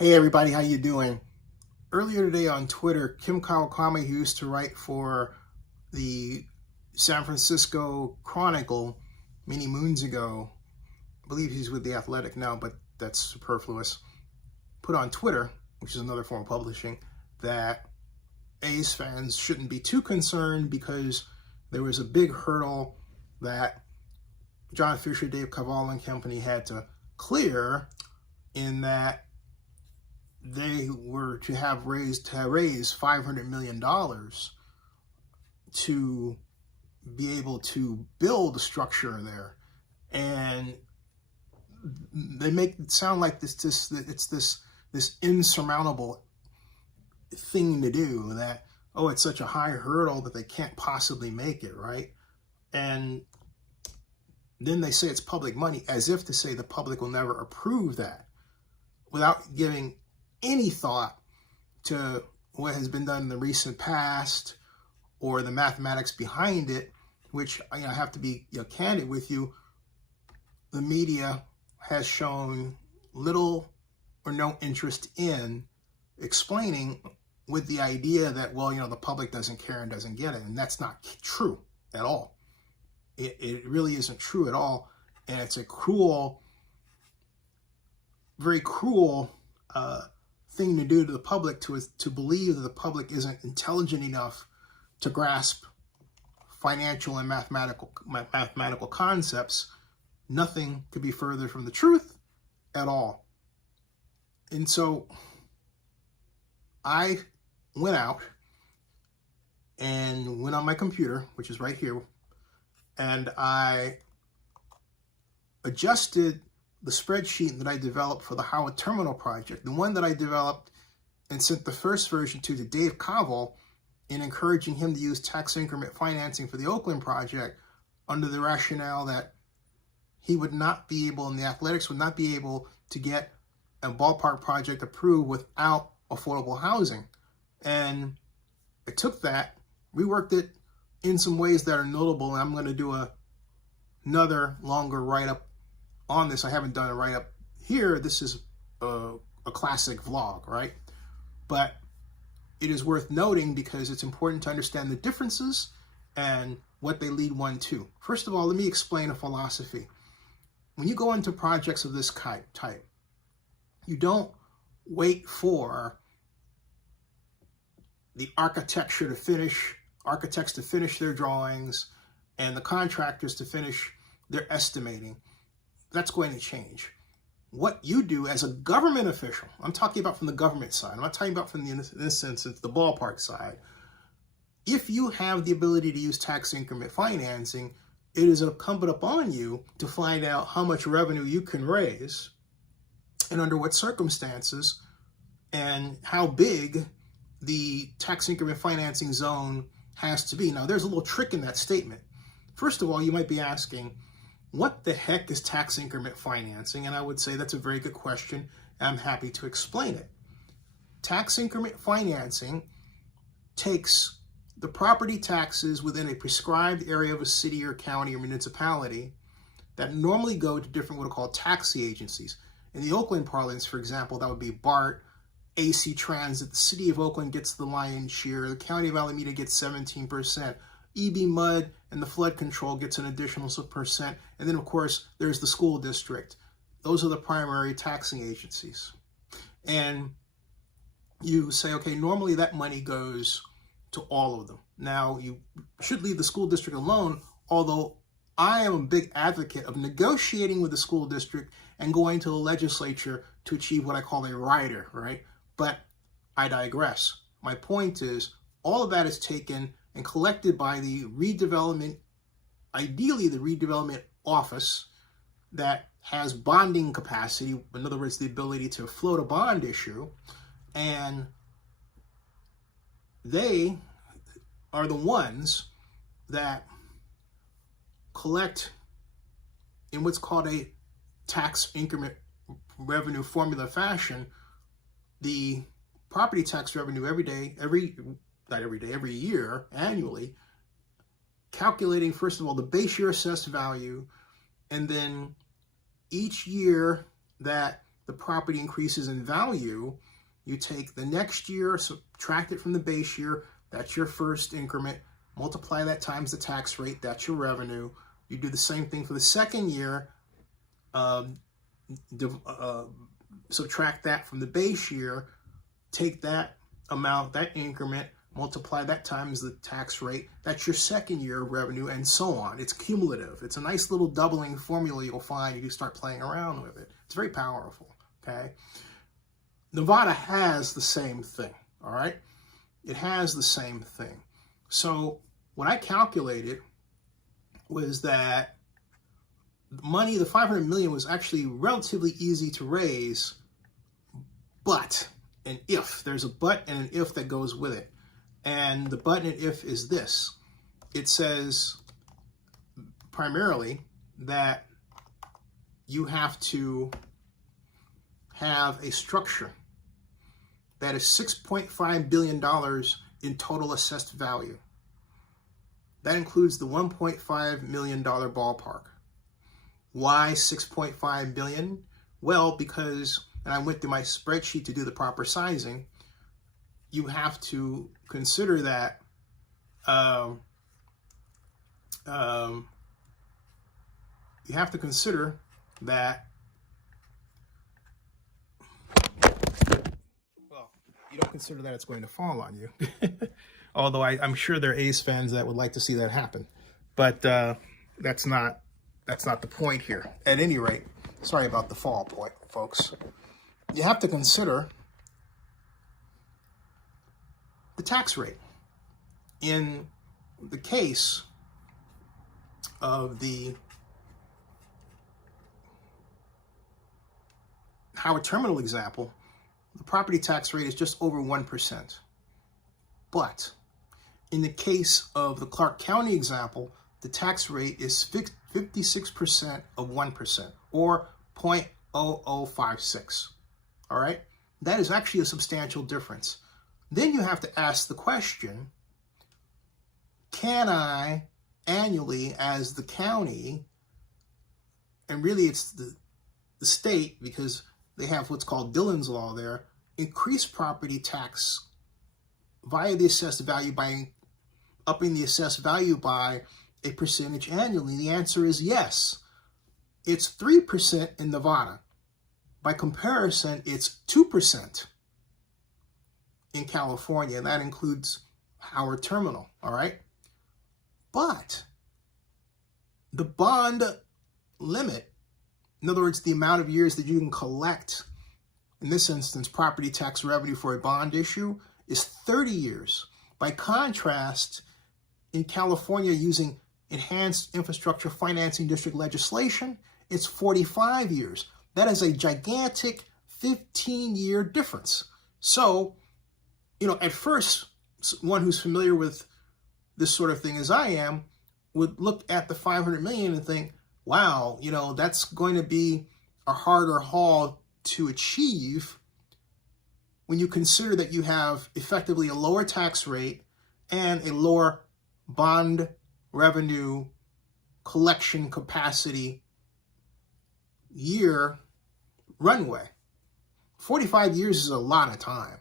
Hey everybody, how you doing? Earlier today on Twitter, Kawakami, who used to write for the San Francisco Chronicle many moons ago, I believe he's with The Athletic now, but that's superfluous, put on Twitter, which is another form of publishing, that A's fans shouldn't be too concerned because there was a big hurdle that John Fisher, Dave Cavall and company had to clear, in that they were to raise $500 million to be able to build a structure there. And they make it sound like it's this insurmountable thing to do, that, oh, it's such a high hurdle that they can't possibly make it, right? And then they say it's public money, as if to say the public will never approve that, without giving any thought to what has been done in the recent past or the mathematics behind it, which I have to be candid with you. The media has shown little or no interest in explaining, with the idea that, well, the public doesn't care and doesn't get it. And that's not true at all. It really isn't true at all. And it's a cruel, very cruel thing to do to the public, to believe that the public isn't intelligent enough to grasp financial and mathematical concepts. Nothing could be further from the truth at all. And so I went out and went on my computer, which is right here, and I adjusted the spreadsheet that I developed for the Howard Terminal project, the one that I developed and sent the first version to Dave Cavall, in encouraging him to use tax increment financing for the Oakland project, under the rationale that he would not be able, and the Athletics would not be able, to get a ballpark project approved without affordable housing. And I took that, reworked it in some ways that are notable, and I'm going to do another longer write-up on this. I haven't done a write-up here. This is a classic vlog, right? But it is worth noting because it's important to understand the differences and what they lead one to. First of all, let me explain a philosophy. When you go into projects of this type, you don't wait for the architects to finish their drawings and the contractors to finish their estimating. That's going to change. What you do as a government official, I'm talking about from the government side, I'm not talking about from in this instance, the ballpark side. If you have the ability to use tax increment financing, it is incumbent upon you to find out how much revenue you can raise and under what circumstances, and how big the tax increment financing zone has to be. Now, there's a little trick in that statement. First of all, you might be asking, what the heck is tax increment financing? And I would say that's a very good question. I'm happy to explain it. Tax increment financing takes the property taxes within a prescribed area of a city or county or municipality that normally go to different what are called taxi agencies. In the Oakland parlance, for example, that would be BART, AC Transit. The city of Oakland gets the lion's share. The county of Alameda gets 17%. EB Mud and the flood control gets an additional percent. And then, of course, there's the school district. Those are the primary taxing agencies. And you say, okay, normally that money goes to all of them. Now, you should leave the school district alone, although I am a big advocate of negotiating with the school district and going to the legislature to achieve what I call a rider, right? But I digress. My point is, all of that is taken and collected by the redevelopment, ideally the redevelopment office that has bonding capacity, in other words, the ability to float a bond issue, and they are the ones that collect in what's called a tax increment revenue formula fashion, the property tax revenue every year, annually, calculating, first of all, the base year assessed value, and then each year that the property increases in value, you take the next year, subtract it from the base year, that's your first increment, multiply that times the tax rate, that's your revenue. You do the same thing for the second year, subtract that from the base year, take that amount, that increment, multiply that times the tax rate, that's your second year of revenue, and so on. It's cumulative. It's a nice little doubling formula you'll find if you start playing around with it. It's very powerful, okay? Nevada has the same thing, all right? It has the same thing. So what I calculated was that money, the $500 million, was actually relatively easy to raise, but an if. There's a but and an if that goes with it. And the but and if is this. It says primarily that you have to have a structure that is $6.5 billion in total assessed value. That includes the $1.5 million ballpark. Why 6.5 billion? Well, because, and I went through my spreadsheet to do the proper sizing, you have to consider that you don't consider that it's going to fall on you. Although I'm sure there are A's fans that would like to see that happen. But that's not the point here. At any rate, sorry about the fall point, folks. You have to consider the tax rate. In the case of the Howard Terminal example, the property tax rate is just over 1%. But in the case of the Clark County example, the tax rate is 56% of 1%, or 0.0056. All right? That is actually a substantial difference. Then you have to ask the question, can I annually, as the county, and really it's the state, because they have what's called Dillon's Law there, increase property tax via the assessed value by upping the assessed value by a percentage annually? The answer is yes. It's 3% in Nevada. By comparison, it's 2% in California, and that includes Howard Terminal, all right? But the bond limit, in other words, the amount of years that you can collect, in this instance, property tax revenue for a bond issue, is 30 years. By contrast, in California, using enhanced infrastructure financing district legislation, it's 45 years. That is a gigantic 15-year difference. So, at first, one who's familiar with this sort of thing as I am would look at the $500 million and think, wow, that's going to be a harder haul to achieve when you consider that you have effectively a lower tax rate and a lower bond revenue collection capacity year runway. 45 years is a lot of time,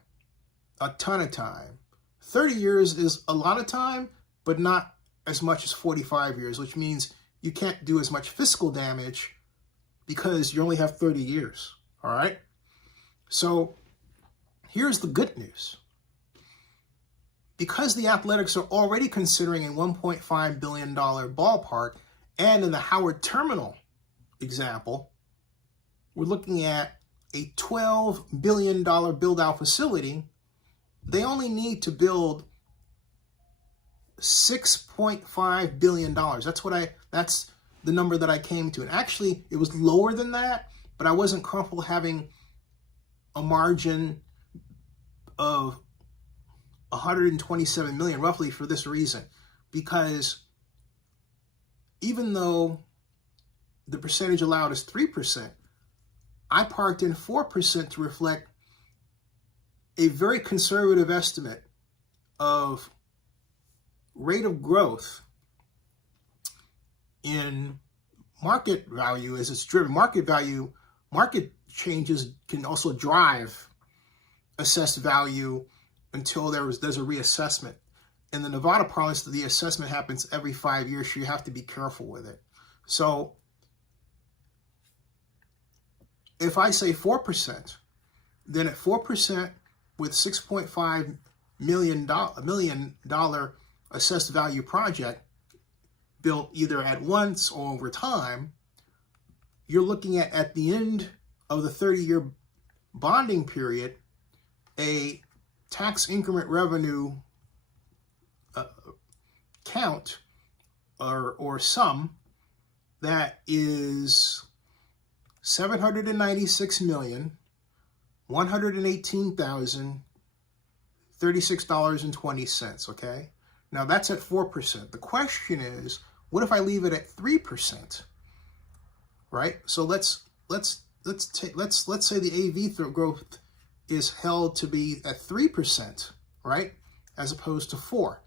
a ton of time. 30 years is a lot of time, but not as much as 45 years, which means you can't do as much fiscal damage because you only have 30 years, all right? So here's the good news. Because the Athletics are already considering a $1.5 billion ballpark, and in the Howard Terminal example, we're looking at a $12 billion build-out facility, they only need to build $6.5 billion. That's the number that I came to. And actually, it was lower than that, but I wasn't comfortable having a margin of 127 million, roughly, for this reason. Because even though the percentage allowed is 3%, I parked in 4% to reflect a very conservative estimate of rate of growth in market value as it's driven. Market value market changes can also drive assessed value until there's a reassessment. In the Nevada parlance, the assessment happens every 5 years, so you have to be careful with it. So if I say 4%, then at 4% with $6.5 million assessed value project built either at once or over time, you're looking at the end of the 30-year bonding period, a tax increment revenue count or sum that is $796,118,036.20. Okay, now that's at 4%. The question is, what if I leave it at 3%? Right. So let's say the AV growth is held to be at 3%, right, as opposed to 4%.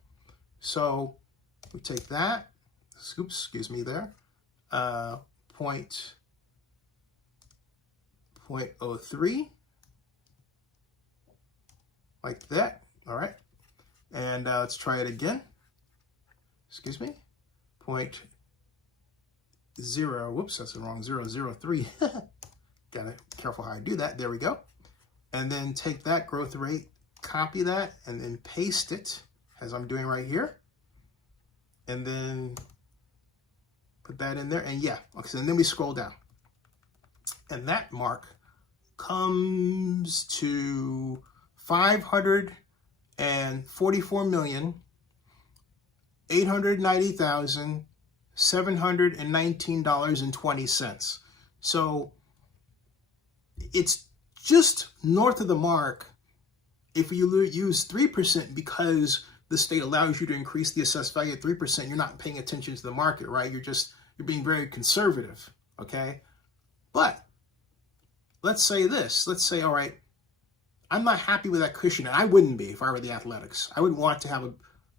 So we take that. Oops, excuse me there. 0.03, like that. All right, and let's try it again. Excuse me. 0.0. Whoops, that's the wrong 003. Gotta be careful how I do that. There we go. And then take that growth rate, copy that, and then paste it as I'm doing right here. And then put that in there. And yeah, okay, and then we scroll down. And that mark comes to $544,890,719.20. So it's just north of the mark if you use 3%, because the state allows you to increase the assessed value at 3%. You're not paying attention to the market, right? You're being very conservative, okay? But let's say this. Let's say, all right, I'm not happy with that cushion, and I wouldn't be if I were the Athletics. I would want to have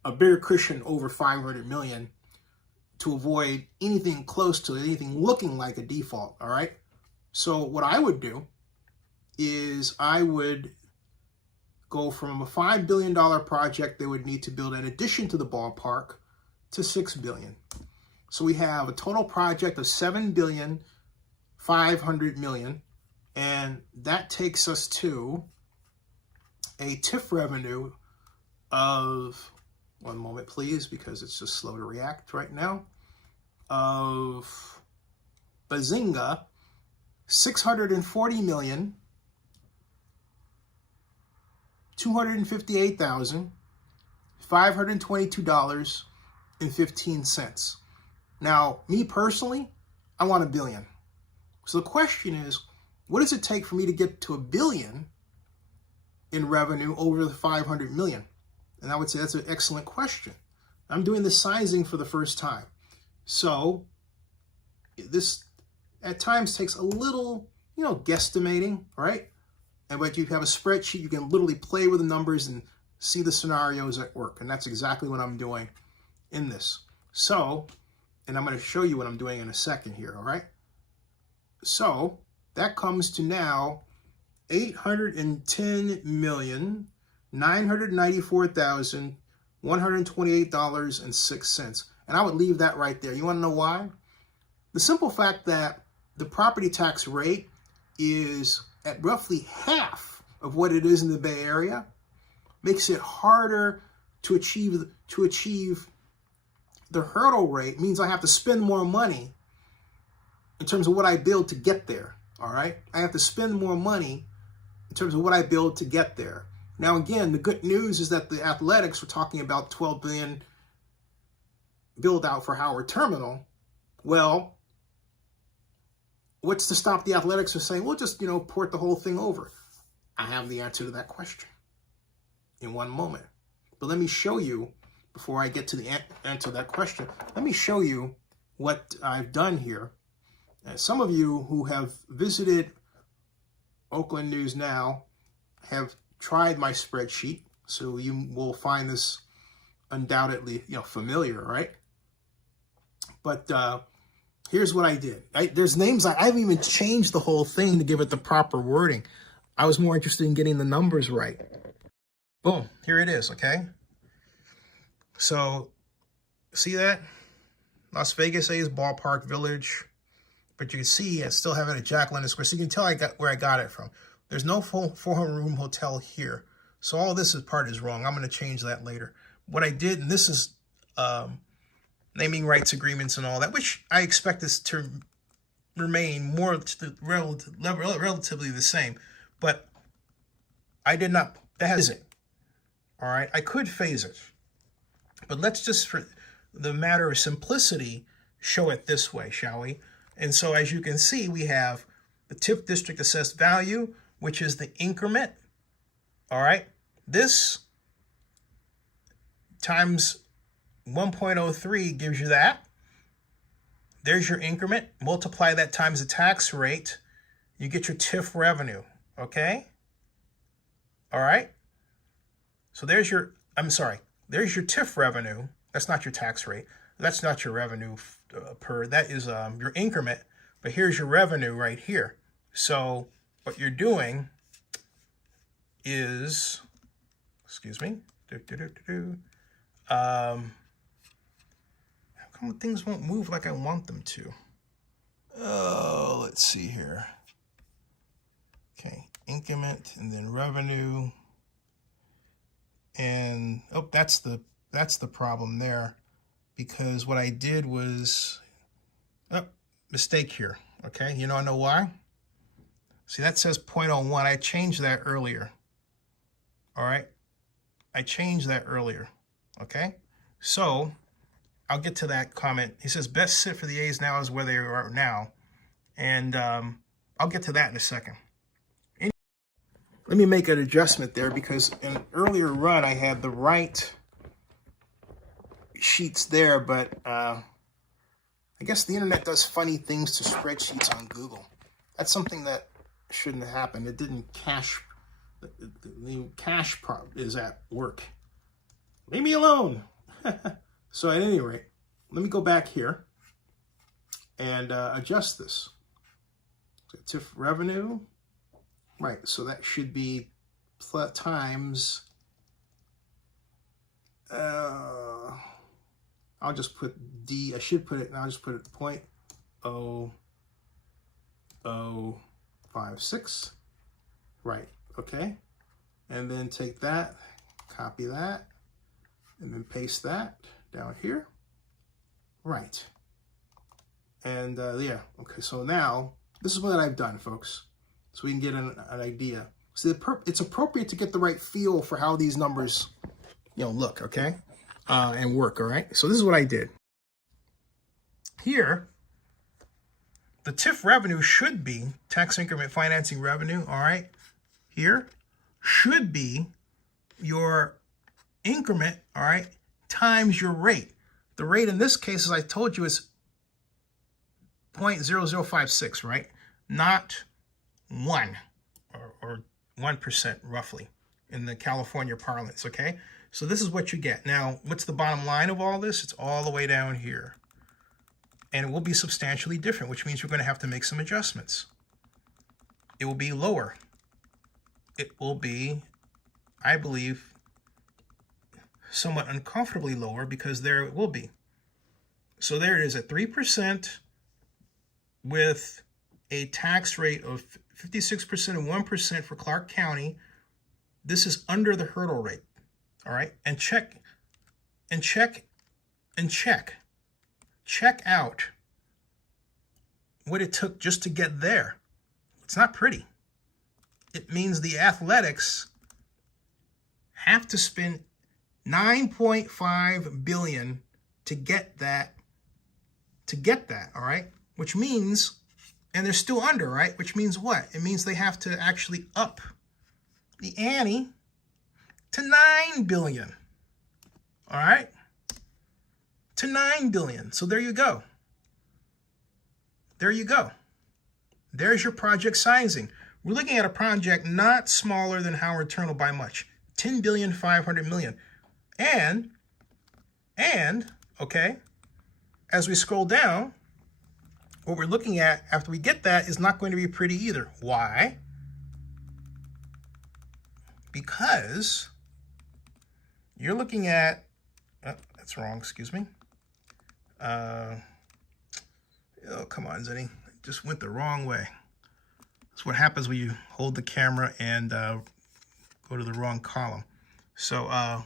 a bigger cushion over $500 million to avoid anything close to anything looking like a default, all right? So what I would do is I would go from a $5 billion project they would need to build in addition to the ballpark to $6 billion. So we have a total project of $7.5 billion, and that takes us to a TIF revenue of, one moment please, because it's just slow to react right now, of bazinga, $640,258,522.15. Now, me personally, I want $1 billion. So the question is, what does it take for me to get to $1 billion in revenue over the 500 million? And I would say that's an excellent question. I'm doing the sizing for the first time. So this at times takes a little, guesstimating, right? And but you have a spreadsheet, you can literally play with the numbers and see the scenarios at work. And that's exactly what I'm doing in this. So, and I'm going to show you what I'm doing in a second here, all right? So that comes to now $810,994,128.06. And I would leave that right there. You want to know why? The simple fact that the property tax rate is at roughly half of what it is in the Bay Area makes it harder to achieve the hurdle rate. Means I have to spend more money in terms of what I build to get there. All right, I have to spend more money in terms of what I build to get there. Now, again, the good news is that the Athletics were talking about $12 billion build out for Howard Terminal. Well, what's to stop the Athletics from saying, we'll just, port the whole thing over? I have the answer to that question in one moment. But let me show you, before I get to the answer to that question, let me show you what I've done here. Some of you who have visited Oakland News Now have tried my spreadsheet, so you will find this undoubtedly, familiar, right? But here's what I did. There's names, I haven't even changed the whole thing to give it the proper wording. I was more interested in getting the numbers right. Boom, here it is, okay? So, see that? Las Vegas is Ballpark Village. But you can see I still have it at Jack London Square. So you can tell where I got it from. There's no full 400-room hotel here. So all this part is wrong. I'm going to change that later. What I did, and this is naming rights agreements and all that, which I expect this to remain more relatively the same. But I did not, that has it. All right, I could phase it. But let's just, for the matter of simplicity, show it this way, shall we? And so as you can see, we have the TIF district assessed value, which is the increment. All right, this times 1.03 gives you that. There's your increment. Multiply that times the tax rate. You get your TIF revenue, okay? All right. So there's your, there's your TIF revenue. That's not your tax rate. That's not your revenue per, that is your increment. But here's your revenue right here. So what you're doing is, excuse me, how come things won't move like I want them to? Oh, let's see here. Okay, increment and then revenue. And oh, that's the problem there, because what I did was, oh, mistake here. Okay, you know, I know why. See, that says 0.01. I changed that earlier. All right, I changed that earlier. Okay, so I'll get to that comment. He says best sit for the A's now is where they are now, and I'll get to that in a second. Let me make an adjustment there, because in an earlier run I had the right sheets there, but I guess the internet does funny things to spreadsheets on Google. That's something that shouldn't happen. It didn't cache. The cache is at work. Leave me alone. So at any rate, let me go back here and adjust this. So TIF revenue. Right, so that should be times, I'll just put D, I should put it, and I'll just put it 0.0056, right, okay, and then take that, copy that, and then paste that down here, right, and yeah, okay, so now, this is what I've done, folks. So we can get an idea. So it's appropriate to get the right feel for how these numbers, look, okay, and work, all right? So this is what I did. Here, the TIF revenue should be, tax increment financing revenue, all right? Here, should be your increment, all right, times your rate. The rate in this case, as I told you, is 0.0056, right? Not 1 or 1% roughly in the California parlance, okay? So this is what you get. Now, what's the bottom line of all this? It's all the way down here. And it will be substantially different, which means we're going to have to make some adjustments. It will be lower. It will be, I believe, somewhat uncomfortably lower, because there it will be. So there it is at 3% with a tax rate of 56% and 1% for Clark County. This is under the hurdle rate, all right? And check out what it took just to get there. It's not pretty. It means the Athletics have to spend $9.5 billion to get that, all right? Which means, and they're still under, right? Which means what? It means they have to actually up the ante to $9 billion. All right? To $9 billion. So there you go. There you go. There's your project sizing. We're looking at a project not smaller than Howard Turner by much. $10.5 billion. And, okay, as we scroll down, what we're looking at after we get that is not going to be pretty either. Why? Because you're looking at, oh, that's wrong, excuse me. Oh, come on, Zenny. Just went the wrong way. That's what happens when you hold the camera and go to the wrong column. So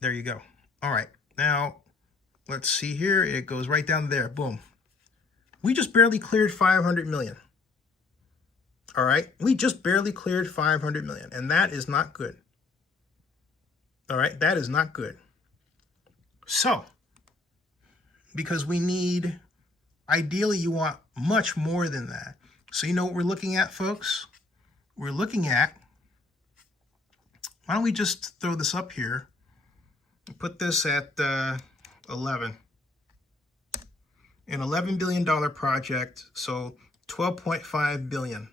there you go. All right, now let's see here. It goes right down there, boom. We just barely cleared 500 million. All right, we just barely cleared 500 million, and that is not good. All right, that is not good. So, because we need, ideally you want much more than that. So you know what we're looking at, folks? We're looking at, why don't we just throw this up here and put this at 11. An $11 billion project, so 12.5 billion.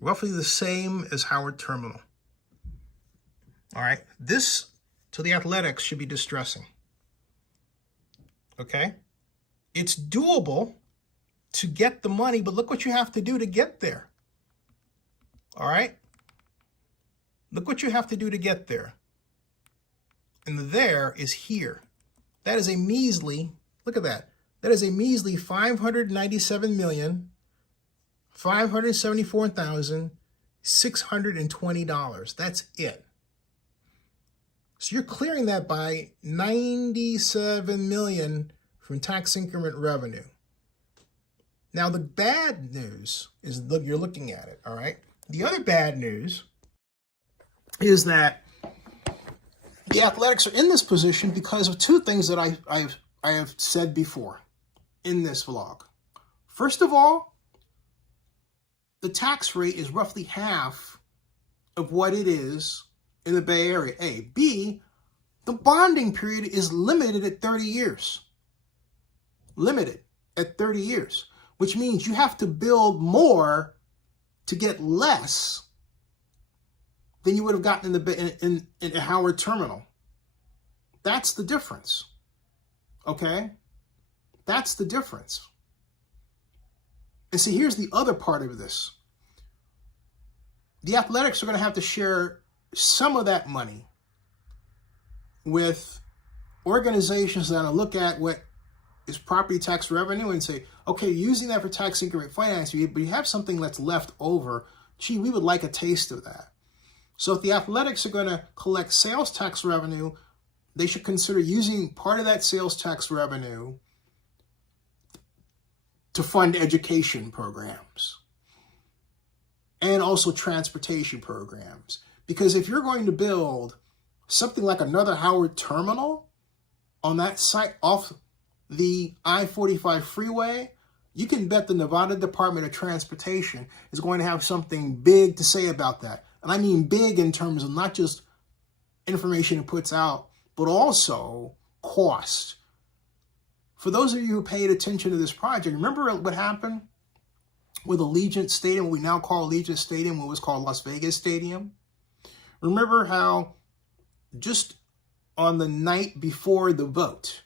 Roughly the same as Howard Terminal. All right, this to the Athletics should be distressing. Okay? It's doable to get the money, but look what you have to do to get there. All right? Look what you have to do to get there. And the there is here. That is a measly, look at that. That is a measly $597,574,620. That's it. So you're clearing that by 97 million from tax increment revenue. Now the bad news is, look, you're looking at it, all right? The other bad news is that the Athletics are in this position because of two things that I have said before in this vlog. First of all, the tax rate is roughly half of what it is in the Bay Area, A. B, the bonding period is limited at 30 years. Limited at 30 years, which means you have to build more to get less than you would have gotten in a Howard Terminal. That's the difference. Okay? That's the difference. And see, here's the other part of this. The Athletics are going to have to share some of that money with organizations that will look at what is property tax revenue and say, okay, using that for tax increment financing, but you have something that's left over. Gee, we would like a taste of that. So if the Athletics are going to collect sales tax revenue, they should consider using part of that sales tax revenue to fund education programs and also transportation programs. Because if you're going to build something like another Howard Terminal on that site off the I-45 freeway, you can bet the Nevada Department of Transportation is going to have something big to say about that. And I mean big in terms of not just information it puts out, but also cost. For those of you who paid attention to this project, remember what happened with Allegiant Stadium, what we now call Allegiant Stadium, what was called Las Vegas Stadium? Remember how just on the night before the vote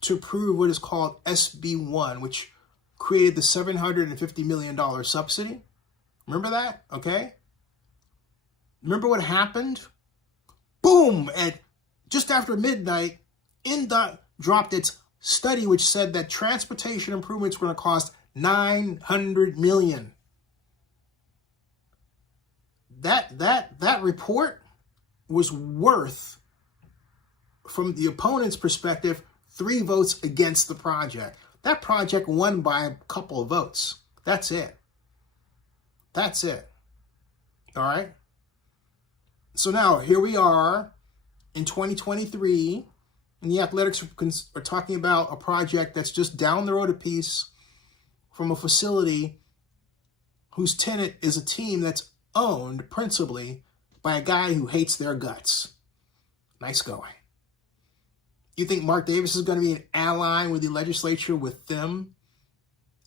to approve what is called SB1, which created the $750 million subsidy? Remember that? Okay. Remember what happened? Boom! At just after midnight, INDOT dropped its study which said that transportation improvements were going to cost $900 million. That report was worth, from the opponent's perspective, 3 votes against the project. That project won by a couple of votes. That's it. That's it. All right? So now, here we are in 2023, and the Athletics are talking about a project that's just down the road a piece from a facility whose tenant is a team that's owned principally by a guy who hates their guts. Nice going. You think Mark Davis is going to be an ally with the legislature with them?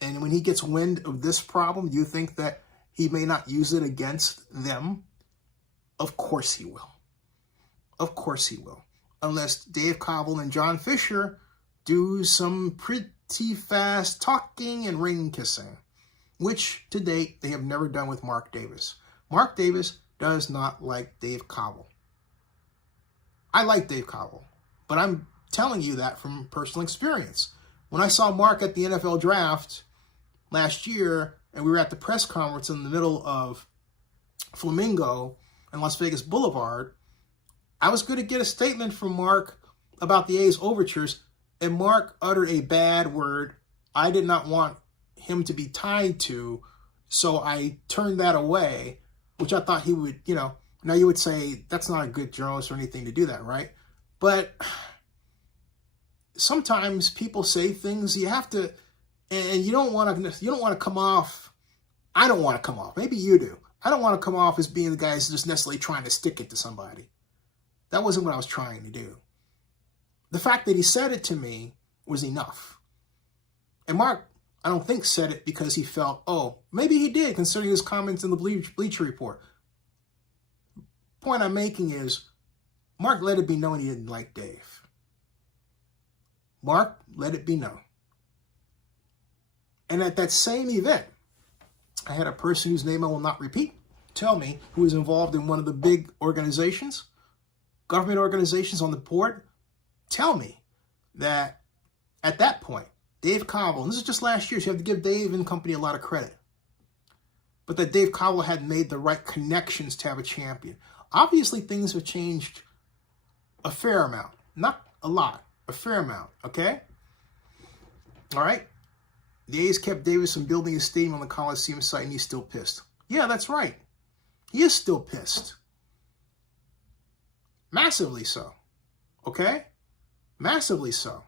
And when he gets wind of this problem, do you think that he may not use it against them? Of course he will. Of course he will. Unless Dave Cobble and John Fisher do some multi-fast talking and ring kissing, which to date they have never done with Mark Davis. Mark Davis does not like Dave Cobble. I like Dave Cobble, but I'm telling you that from personal experience. When I saw Mark at the NFL draft last year, and we were at the press conference in the middle of Flamingo and Las Vegas Boulevard, I was going to get a statement from Mark about the A's overtures, and Mark uttered a bad word I did not want him to be tied to, so I turned that away, which I thought he would, now you would say that's not a good journalist or anything to do that, right? But sometimes people say things you have to, and you don't want to come off. I don't want to come off. Maybe you do. I don't want to come off as being the guy who's just necessarily trying to stick it to somebody. That wasn't what I was trying to do. The fact that he said it to me was enough. And Mark, I don't think, said it because he felt, oh, maybe he did, considering his comments in the Bleacher Report. Point I'm making is, Mark let it be known he didn't like Dave. Mark let it be known. And at that same event, I had a person whose name I will not repeat tell me, who was involved in one of the big organizations, government organizations on the board, tell me that at that point, Dave Cobble, and this is just last year, so you have to give Dave and company a lot of credit, but that Dave Cobble had made the right connections to have a champion. Obviously, things have changed a fair amount. Not a lot, a fair amount, okay? All right? The A's kept Davis from building his stadium on the Coliseum site, and he's still pissed. Yeah, that's right. He is still pissed. Massively so. Okay? Massively so.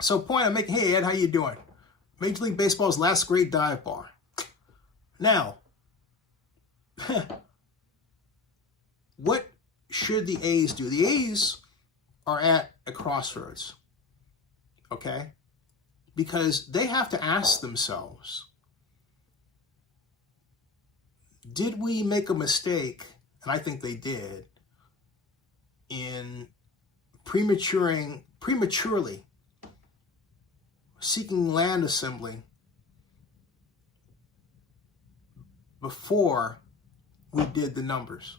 So point I'm making, hey Ed, how you doing? Major League Baseball's last great dive bar. Now, what should the A's do? The A's are at a crossroads. Okay? Because they have to ask themselves, did we make a mistake, and I think they did, in prematurely seeking land assembly before we did the numbers?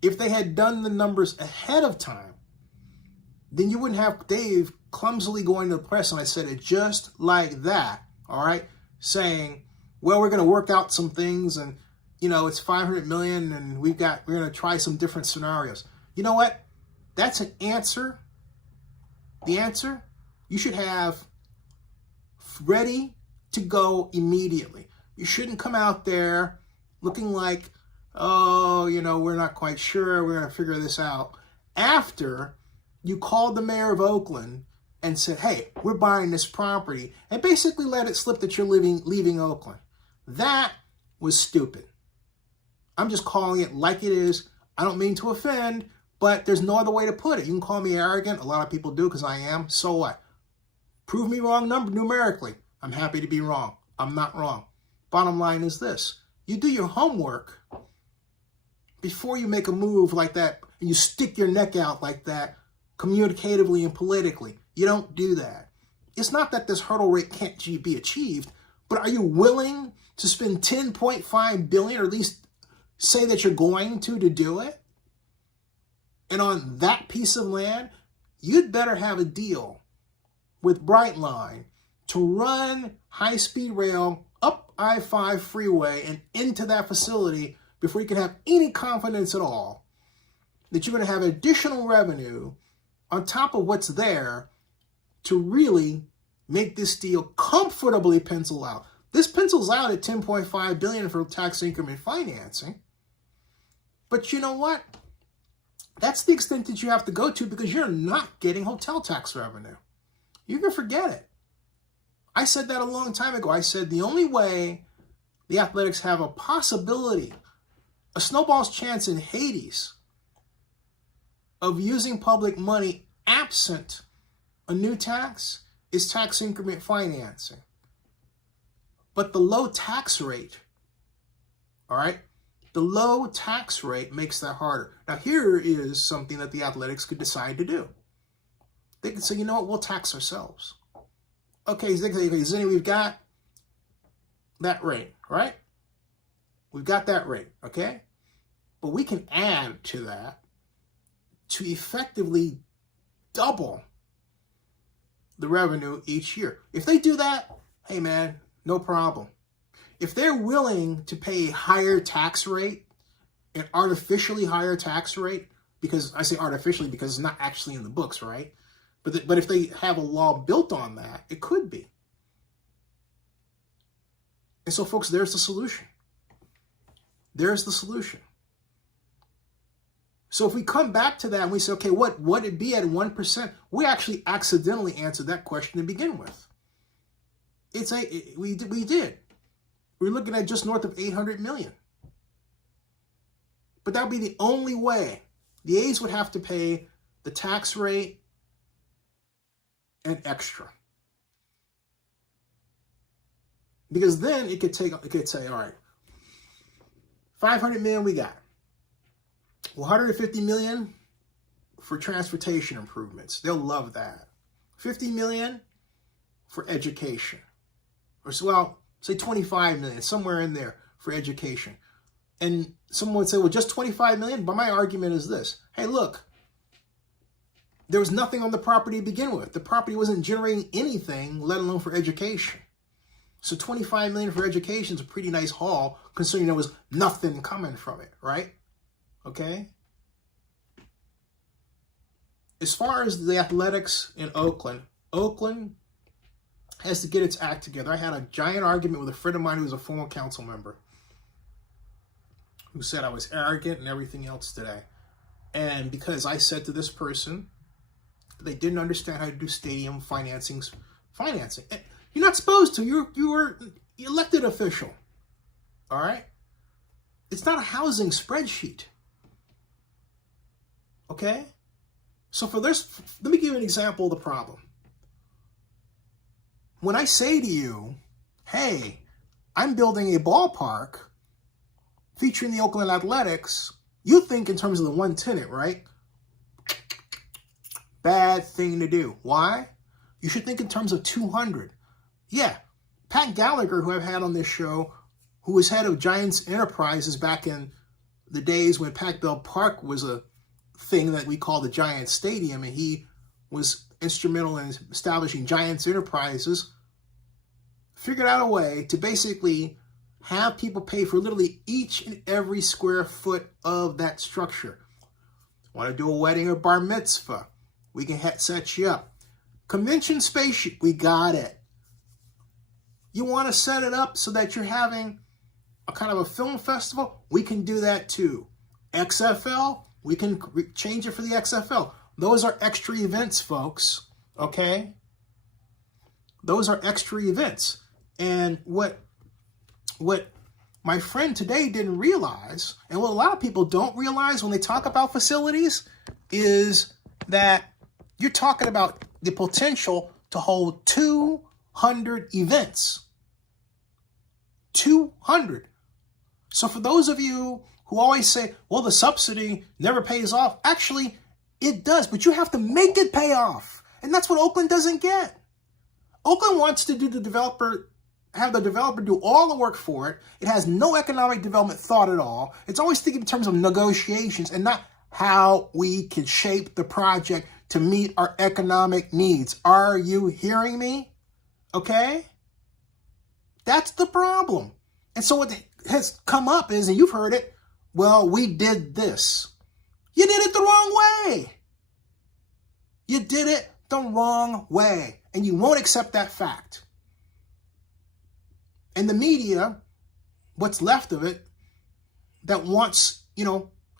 If they had done the numbers ahead of time, then you wouldn't have Dave clumsily going to the press, and I said it just like that, all right, saying, well, we're going to work out some things, and, it's $500 million, and we're going to try some different scenarios. You know what? That's an answer. The answer you should have ready to go immediately. You shouldn't come out there looking like, oh, we're not quite sure, we're going to figure this out, after you called the mayor of Oakland and said, hey, we're buying this property, and basically let it slip that you're leaving Oakland. That was stupid. I'm just calling it like it is. I don't mean to offend, but there's no other way to put it. You can call me arrogant. A lot of people do, because I am. So what? Prove me wrong numerically. I'm happy to be wrong. I'm not wrong. Bottom line is this. You do your homework before you make a move like that, and you stick your neck out like that, communicatively and politically. You don't do that. It's not that this hurdle rate can't be achieved, but are you willing to spend $10.5 billion, or at least say that you're going to do it? And on that piece of land, you'd better have a deal with Brightline to run high-speed rail up I-5 freeway and into that facility before you can have any confidence at all that you're going to have additional revenue on top of what's there to really make this deal comfortably pencil out. This pencils out at $10.5 billion for tax increment financing. But you know what? That's the extent that you have to go to, because you're not getting hotel tax revenue. You can forget it. I said that a long time ago. I said the only way the Athletics have a possibility, a snowball's chance in Hades, of using public money absent a new tax is tax increment financing. But the low tax rate, all right, the low tax rate makes that harder. Now, here is something that the Athletics could decide to do. They could say, you know what, we'll tax ourselves. Okay, Zinni, we've got that rate, right? We've got that rate, okay? But we can add to that to effectively double the revenue each year. If they do that, hey man, no problem. If they're willing to pay a higher tax rate, an artificially higher tax rate, because I say artificially because it's not actually in the books, right? But if they have a law built on that, it could be. And so, folks, there's the solution. There's the solution. So if we come back to that and we say, okay, what would it be at 1%? We actually accidentally answered that question to begin with. We did. We're looking at just north of 800 million. But that would be the only way. The A's would have to pay the tax rate and extra. Because then it could say, all right, 500 million we got. 150 million for transportation improvements. They'll love that. 50 million for education. Or, well, say 25 million, somewhere in there for education. And someone would say, well, just 25 million? But my argument is this. Hey, look, there was nothing on the property to begin with. The property wasn't generating anything, let alone for education. So 25 million for education is a pretty nice haul, considering there was nothing coming from it, right? Okay? As far as the athletics in Oakland, Oakland has to get its act together. I had a giant argument with a friend of mine who was a former council member who said I was arrogant and everything else today. And because I said to this person, they didn't understand how to do stadium financing. And you're not supposed to. You were elected official. All right? It's not a housing spreadsheet. Okay? So for this, let me give you an example of the problem. When I say to you, hey, I'm building a ballpark featuring the Oakland Athletics, you think in terms of the one tenant, right? Bad thing to do. Why? You should think in terms of 200. Yeah, Pat Gallagher, who I've had on this show, who was head of Giants Enterprises back in the days when Pac Bell Park was a thing that we call the Giants Stadium, and he was instrumental in establishing Giants Enterprises, figured out a way to basically have people pay for literally each and every square foot of that structure. Want to do a wedding or bar mitzvah? We can set you up. Convention space, we got it. You want to set it up so that you're having a kind of a film festival? We can do that too. XFL, we can change it for the XFL. Those are extra events, folks, okay? Those are extra events. And what my friend today didn't realize, and what a lot of people don't realize when they talk about facilities, is that you're talking about the potential to hold 200 events. 200. So for those of you who always say, well, the subsidy never pays off, actually, it does, but you have to make it pay off. And that's what Oakland doesn't get. Oakland wants to have the developer do all the work for it. It has no economic development thought at all. It's always thinking in terms of negotiations and not how we can shape the project to meet our economic needs. Are you hearing me? Okay? That's the problem. And so what has come up is, and you've heard it, well, we did this. You did it the wrong way. You did it the wrong way. And you won't accept that fact. And the media, what's left of it, that wants,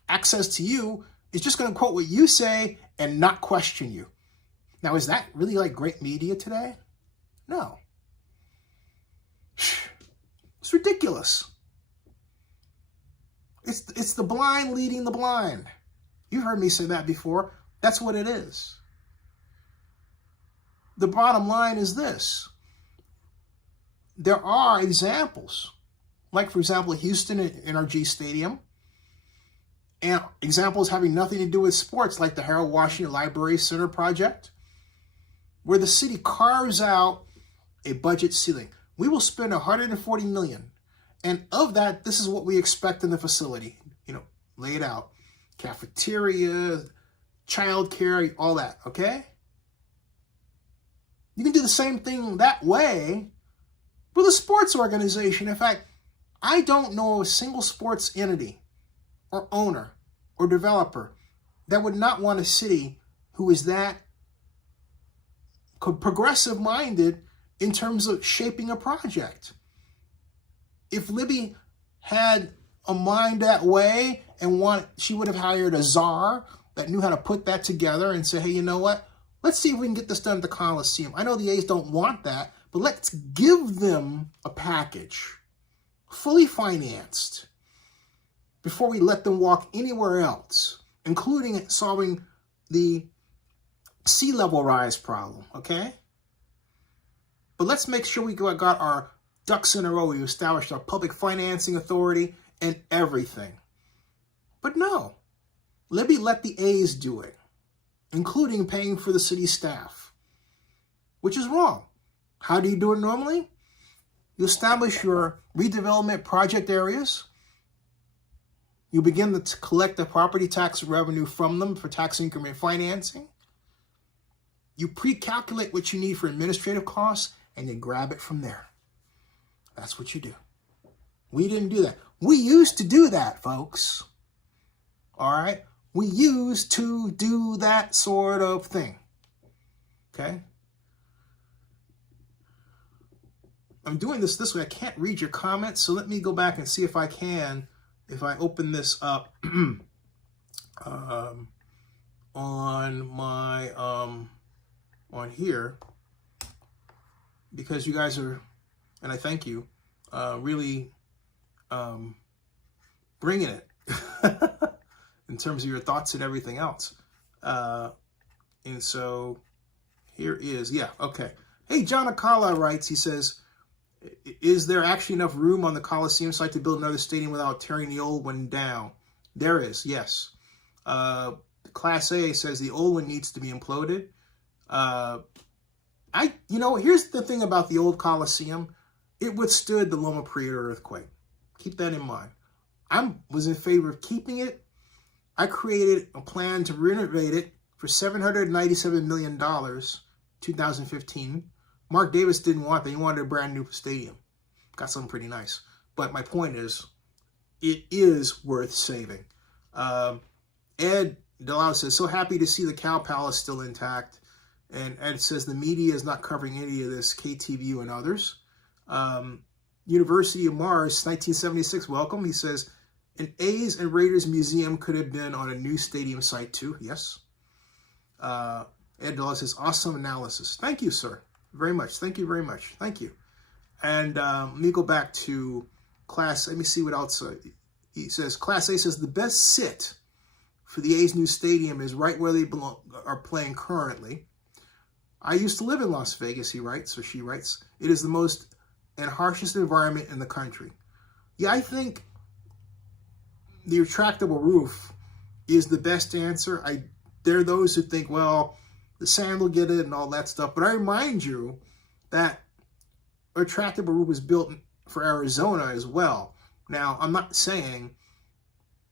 access to you, is just going to quote what you say and not question you. Now, is that really like great media today? No. It's ridiculous. It's the blind leading the blind. You heard me say that before. That's what it is. The bottom line is this. There are examples, like, for example, Houston NRG Stadium, and examples having nothing to do with sports, like the Harold Washington Library Center project, where the city carves out a budget ceiling. We will spend $140 million. And of that, this is what we expect in the facility. You know, lay it out. Cafeteria, childcare, all that, okay? You can do the same thing that way with a sports organization. In fact, I don't know a single sports entity or owner or developer that would not want a city who is that progressive-minded in terms of shaping a project. If Libby had a mind that way and she would have hired a czar that knew how to put that together and say, hey, you know what? Let's see if we can get this done at the Coliseum. I know the A's don't want that, but let's give them a package, fully financed, before we let them walk anywhere else, including solving the sea level rise problem, okay? But let's make sure we got our ducks in a row. We established our public financing authority and everything. But no, Libby let the A's do it, including paying for the city staff, which is wrong. How do you do it normally? You establish your redevelopment project areas. You begin to collect the property tax revenue from them for tax increment financing. You pre-calculate what you need for administrative costs, and you grab it from there. That's what you do. We didn't do that. We used to do that, folks. All right? We used to do that sort of thing. Okay? I'm doing this way. I can't read your comments, so let me go back and see if I can. If I open this up on my on here, because you guys are, and I thank you, really bringing it in terms of your thoughts and everything else. And so here is, yeah, okay. Hey, John Akala writes, he says, is there actually enough room on the Coliseum site to build another stadium without tearing the old one down? There is, yes. Class A says the old one needs to be imploded. Here's the thing about the old Coliseum. It withstood the Loma Prieta earthquake. Keep that in mind. I was in favor of keeping it. I created a plan to renovate it for $797 million, 2015. Mark Davis didn't want that. He wanted a brand new stadium. Got something pretty nice. But my point is, it is worth saving. Ed Delau says, so happy to see the Cow Palace still intact. And Ed says, the media is not covering any of this, KTVU and others. University of Mars, 1976, welcome. He says, an A's and Raiders museum could have been on a new stadium site too. Yes. Ed Delau says, awesome analysis. Thank you, sir. Very much. Thank you very much. Thank you. And let me go back to class. Let me see what else. He says, Class A says the best sit for the A's new stadium is right where they are playing currently. I used to live in Las Vegas, he writes, or she writes. It is the most and harshest environment in the country. Yeah, I think the retractable roof is the best answer. There are those who think, well, the sand will get it and all that stuff. But I remind you that a retractable roof was built for Arizona as well. Now, I'm not saying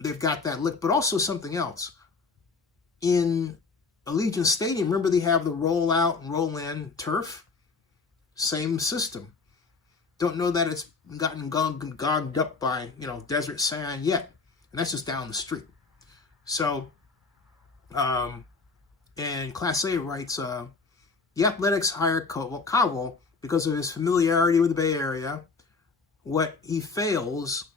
they've got that lick, but also something else. In Allegiant Stadium, remember they have the roll out and roll in turf? Same system. Don't know that it's gotten gogged up by, desert sand yet. And that's just down the street. So, and Class A writes, the Athletics hired Cowell because of his familiarity with the Bay Area. What he fails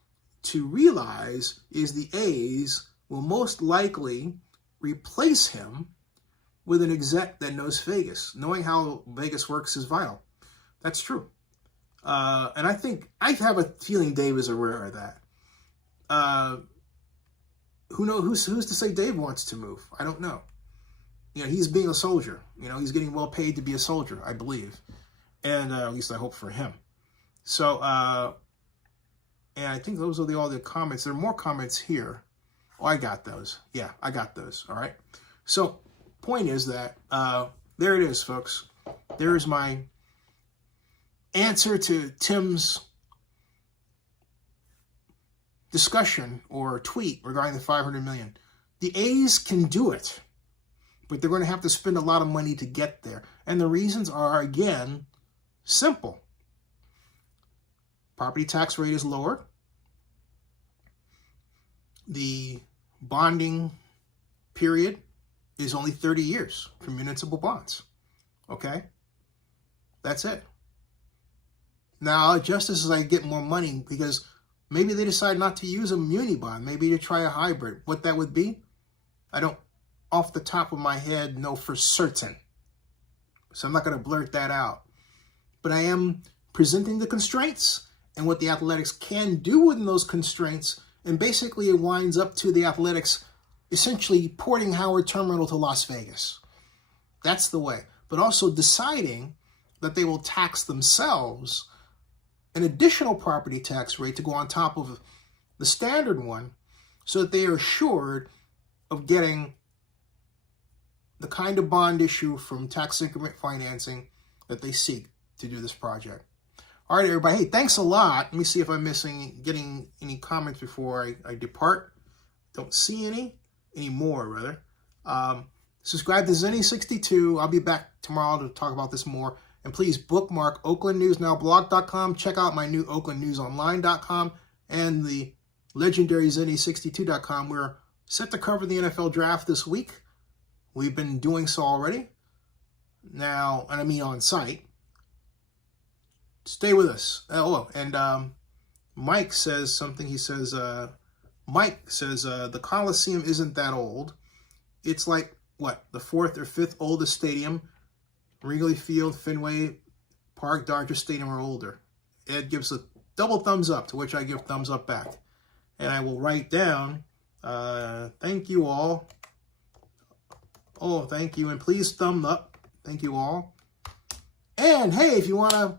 to realize is the A's will most likely replace him with an exec that knows Vegas. Knowing how Vegas works is vital. That's true. And I have a feeling Dave is aware of that. Who knows? Who's to say Dave wants to move? I don't know. He's being a soldier. He's getting well paid to be a soldier, I believe. And at least I hope for him. So, and I think those are all the comments. There are more comments here. Oh, I got those. Yeah, I got those. All right. So, point is that, there it is, folks. There's my answer to Tim's discussion or tweet regarding the $500 million. The A's can do it, but they're going to have to spend a lot of money to get there. And the reasons are, again, simple. Property tax rate is lower. The bonding period is only 30 years for municipal bonds. Okay? That's it. Now, just as I get more money, because maybe they decide not to use a muni bond, maybe to try a hybrid. What that would be, I don't, off the top of my head, know for certain. So I'm not going to blurt that out. But I am presenting the constraints and what the Athletics can do within those constraints. And basically it winds up to the Athletics essentially porting Howard Terminal to Las Vegas. That's the way. But also deciding that they will tax themselves an additional property tax rate to go on top of the standard one so that they are assured of getting the kind of bond issue from tax increment financing that they seek to do this project. All right, everybody. Hey, thanks a lot. Let me see if I'm getting any comments before I depart. Don't see any more, rather. Subscribe to Zenny62. I'll be back tomorrow to talk about this more. And please bookmark OaklandNewsNowBlog.com. Check out my new OaklandNewsOnline.com and the legendary Zenny62.com. We're set to cover the NFL draft this week. We've been doing so already. Now, and I mean on site. Stay with us. Mike says something. He says, Mike says, the Coliseum isn't that old. It's like, what, the 4th or 5th oldest stadium. Wrigley Field, Fenway Park, Dodger Stadium are older. Ed gives a double thumbs up, to which I give thumbs up back. And I will write down, thank you all. Oh, thank you. And please thumb up. Thank you all. And hey, if you want to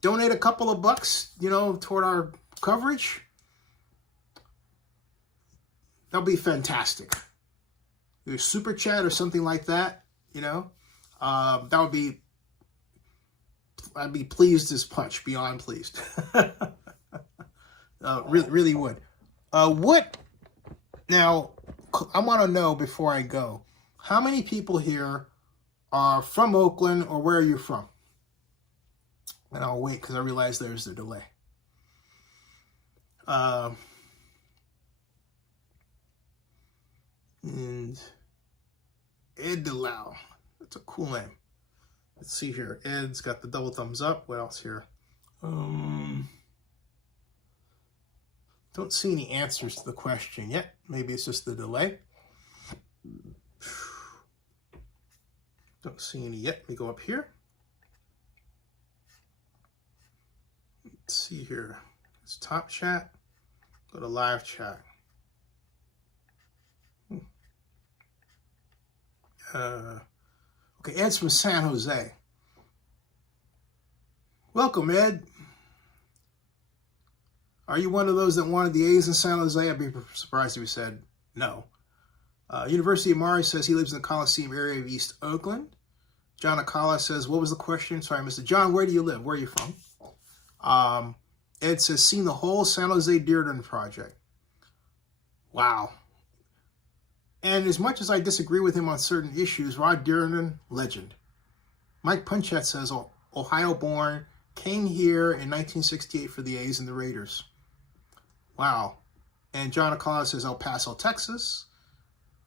donate a couple of bucks, toward our coverage, that'll be fantastic. Your super chat or something like that, that would be, I'd be pleased as punch, beyond pleased. Really would. Now, I want to know before I go, how many people here are from Oakland, or where are you from? And I'll wait because I realize there's a delay. And Ed DeLau. That's a cool name. Let's see here. Ed's got the double thumbs up. What else here? Don't see any answers to the question yet. Maybe it's just the delay. Don't see any yet. Let me go up here. Let's see here. It's top chat. Go to live chat. Okay, Ed's from San Jose. Welcome, Ed. Are you one of those that wanted the A's in San Jose? I'd be surprised if he said no. University of Mars says he lives in the Coliseum area of East Oakland. John Akala says, what was the question? Sorry, Mr. John, where do you live? Where are you from? Ed says, seen the whole San Jose Dearden project. Wow. And as much as I disagree with him on certain issues, Rod Dearden, legend. Mike Punchet says, Ohio-born, came here in 1968 for the A's and the Raiders. Wow. And John Akala says, El Paso, Texas.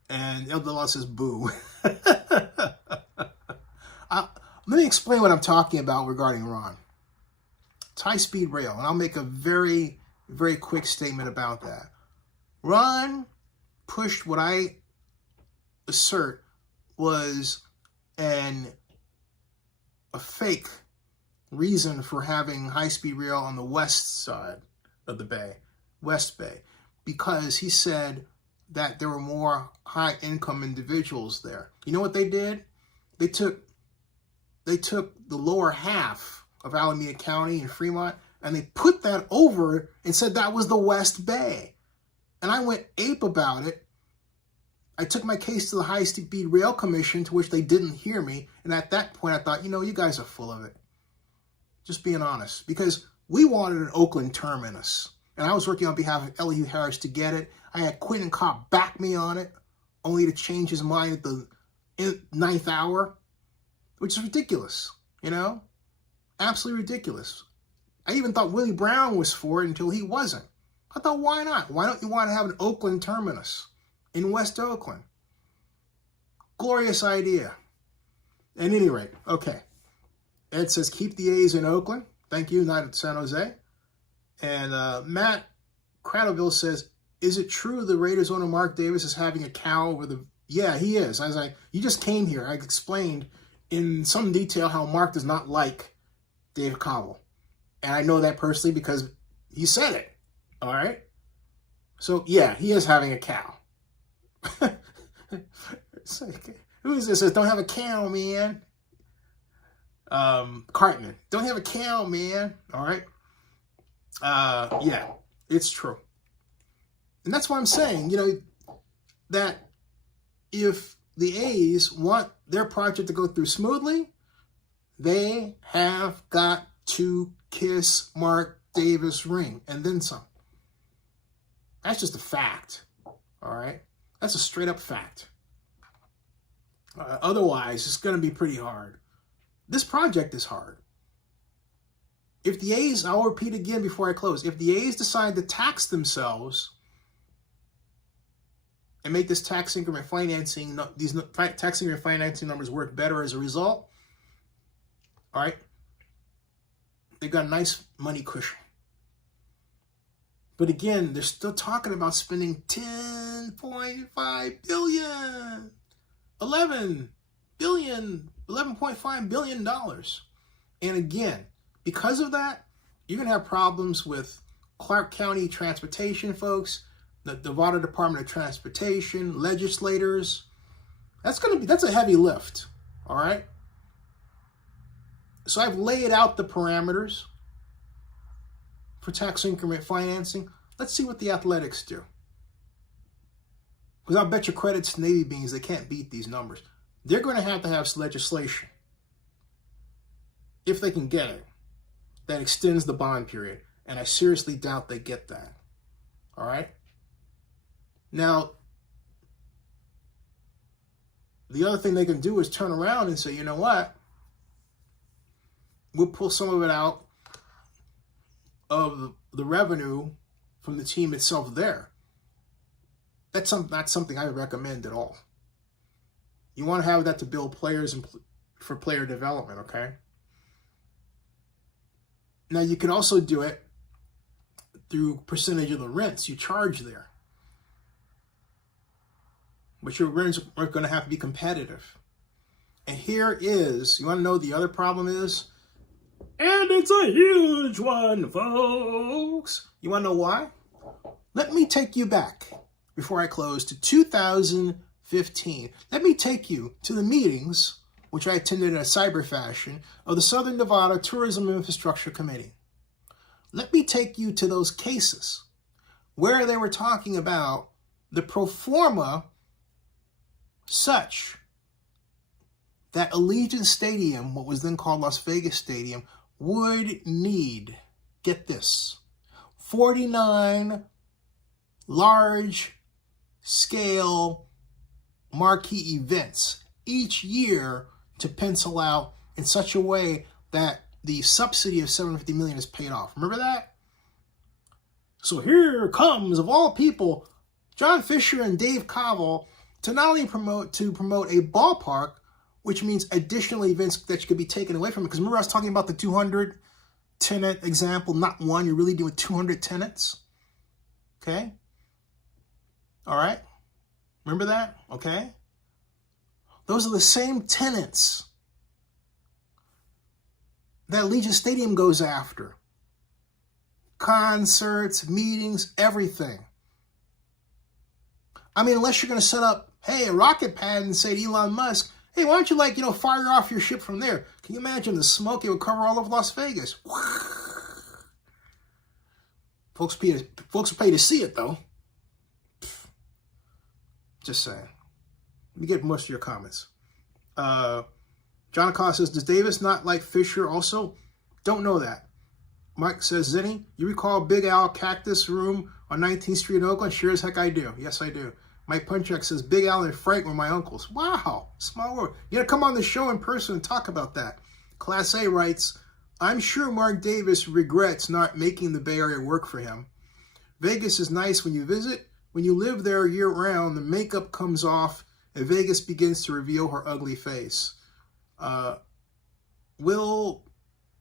And El DeLa says, boo. Let me explain what I'm talking about regarding Ron. It's high-speed rail, and I'll make a very, very quick statement about that. Ron pushed what I assert was a fake reason for having high-speed rail on the west side of the bay, West Bay, because he said that there were more high-income individuals there. You know what they did? They took the lower half of Alameda County and Fremont, and they put that over and said that was the West Bay. And I went ape about it. I took my case to the High-Speed Rail Commission, to which they didn't hear me. And at that point, I thought, you guys are full of it. Just being honest. Because we wanted an Oakland terminus. And I was working on behalf of Elihu Harris to get it. I had Quentin Kopp back me on it, only to change his mind at the 9th hour, which is ridiculous, you know? Absolutely ridiculous. I even thought Willie Brown was for it until he wasn't. I thought, why not? Why don't you want to have an Oakland terminus in West Oakland? Glorious idea. At any rate, okay. Ed says, keep the A's in Oakland. Thank you, not at San Jose. And Matt Cradleville says, is it true the Raiders owner Mark Davis is having a cow over the... Yeah, he is. I was like, you just came here. I explained in some detail how Mark does not like Dave Cobble. And I know that personally because he said it. All right? So, yeah, he is having a cow. It's like, who is this? Says, don't have a cow, man. Cartman, don't have a cow, man. All right? Yeah, it's true. And that's why I'm saying, you know, that if the A's want their project to go through smoothly, they have got to kiss Mark Davis' ring and then some. That's just a fact. All right? That's a straight up fact. Otherwise, it's going to be pretty hard. This project is hard. If the A's, I'll repeat again before I close, if the A's decide to tax themselves and make this tax increment financing, these tax increment financing numbers work better as a result, all right, they've got a nice money cushion. But again, they're still talking about spending $10.5 billion, $11.5 billion. And again, because of that, you're going to have problems with Clark County transportation folks, the Nevada Department of Transportation, legislators. That's a heavy lift, all right? So I've laid out the parameters for tax increment financing. Let's see what the Athletics do. Because I'll bet your credits Navy Beans, they can't beat these numbers. They're going to have legislation, if they can get it, that extends the bond period. And I seriously doubt they get that. All right? Now, the other thing they can do is turn around and say, you know what? We'll pull some of it out of the revenue from the team itself there. That's not something I would recommend at all. You want to have that to build players and for player development, okay? Now, you can also do it through percentage of the rents you charge there. But your rents are going to have to be competitive. And here is, you want to know the other problem is? And it's a huge one, folks. You want to know why? Let me take you back, before I close, to 2015. Let me take you to the meetings, which I attended in a cyber fashion, of the Southern Nevada Tourism and Infrastructure Committee. Let me take you to those cases where they were talking about the pro forma such that Allegiant Stadium, what was then called Las Vegas Stadium, would need, get this, 49 large-scale marquee events each year to pencil out in such a way that the subsidy of $750 million is paid off. Remember that? So here comes, of all people, John Fisher and Dave Cobble to not only promote a ballpark, which means additional events that could be taken away from it. Because remember I was talking about the 200 tenant example, not one, you're really doing 200 tenants. Okay? All right? Remember that? Okay? Those are the same tenants that Allegiant Stadium goes after. Concerts, meetings, everything. I mean, unless you're going to set up, hey, a rocket pad and say to Elon Musk, hey, why don't you, fire off your ship from there? Can you imagine the smoke? It would cover all of Las Vegas. Folks will pay to see it, though. Just saying. Let me get most of your comments. John Acosta says, does Davis not like Fisher also? Don't know that. Mike says, Zinni, you recall Big Al Cactus Room on 19th Street in Oakland? Sure as heck I do. Yes, I do. Mike Punchak says, Big Al and Frank were my uncles. Wow, small world. You gotta come on the show in person and talk about that. Class A writes, I'm sure Mark Davis regrets not making the Bay Area work for him. Vegas is nice when you visit. When you live there year-round, the makeup comes off and Vegas begins to reveal her ugly face. Will,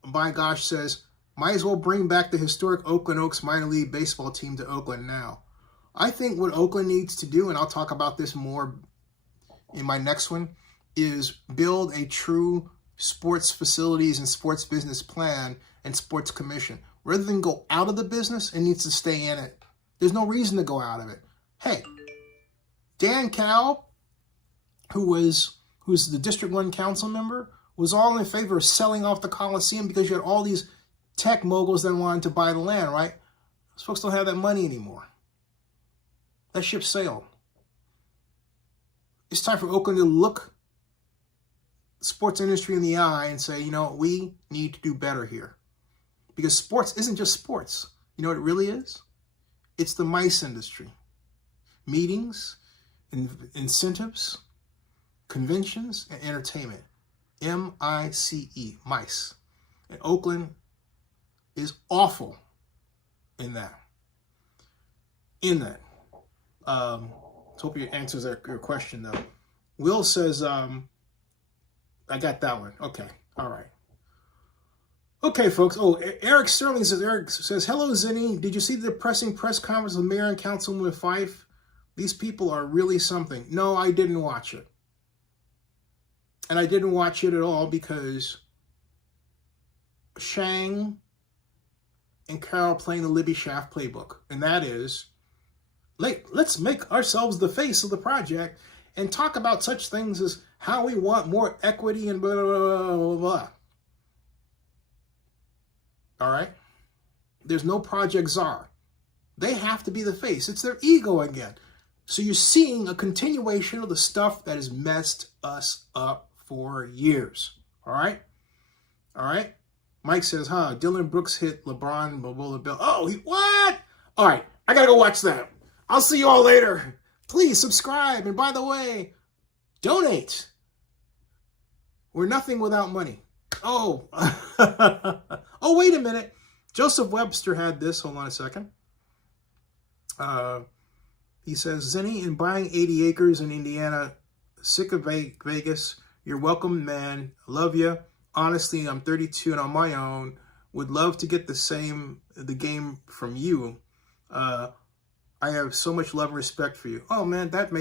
by gosh, says, might as well bring back the historic Oakland Oaks minor league baseball team to Oakland now. I think what Oakland needs to do, and I'll talk about this more in my next one, is build a true sports facilities and sports business plan and sports commission. Rather than go out of the business, it needs to stay in it. There's no reason to go out of it. Hey, Dan Cal, who's the District 1 council member, was all in favor of selling off the Coliseum because you had all these tech moguls that wanted to buy the land, right? Those folks don't have that money anymore. That ship sailed. It's time for Oakland to look the sports industry in the eye and say, you know, we need to do better here. Because sports isn't just sports. You know what it really is? It's the MICE industry. Meetings, incentives, conventions, and entertainment. M-I-C-E, MICE. And Oakland is awful in that. Hope it answers your question, though. Will says, I got that one. Okay, all right. Okay, folks. Oh, Eric Sterling says, hello, Zinni. Did you see the depressing press conference with Mayor and Councilwoman Fife? These people are really something. No, I didn't watch it. And I didn't watch it at all because Shang and Carol playing the Libby Shaft playbook. And that is, let's make ourselves the face of the project and talk about such things as how we want more equity and blah, blah, blah, blah, blah. All right? There's no Project Czar. They have to be the face. It's their ego again. So you're seeing a continuation of the stuff that has messed us up for years. All right? All right? Mike says, Dylan Brooks hit LeBron, Bill. Oh, what? All right, I got to go watch that. I'll see you all later. Please subscribe. And by the way, donate. We're nothing without money. Oh, oh, wait a minute. Joseph Webster had this. Hold on a second. He says, Zinni, in buying 80 acres in Indiana, sick of Vegas. You're welcome, man. Love you. Honestly, I'm 32 and on my own. Would love to get the game from you. I have so much love and respect for you. Oh, man, thank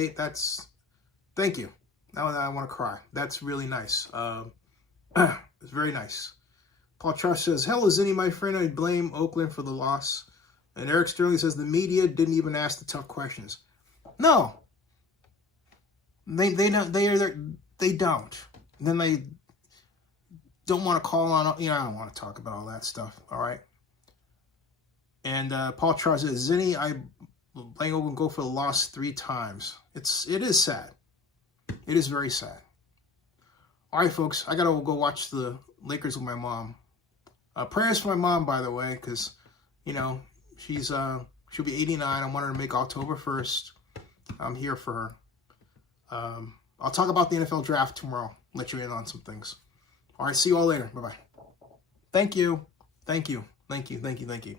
you. Now I want to cry. That's really nice. It's very nice. Paul Trush says, hello, Zinni, my friend. I blame Oakland for the loss. And Eric Sterling says, the media didn't even ask the tough questions. No. They don't. And then they don't want to call on, I don't want to talk about all that stuff, all right? And Paul Trush says, Zinni, I blame Oakland go for the loss 3 times. It is sad. It is very sad. All right, folks, I got to go watch the Lakers with my mom. Prayers for my mom, by the way, because, she'll be 89. I want her to make October 1st. I'm here for her. I'll talk about the NFL draft tomorrow. Let you in on some things. All right, see you all later. Bye-bye. Thank you. Thank you. Thank you. Thank you. Thank you.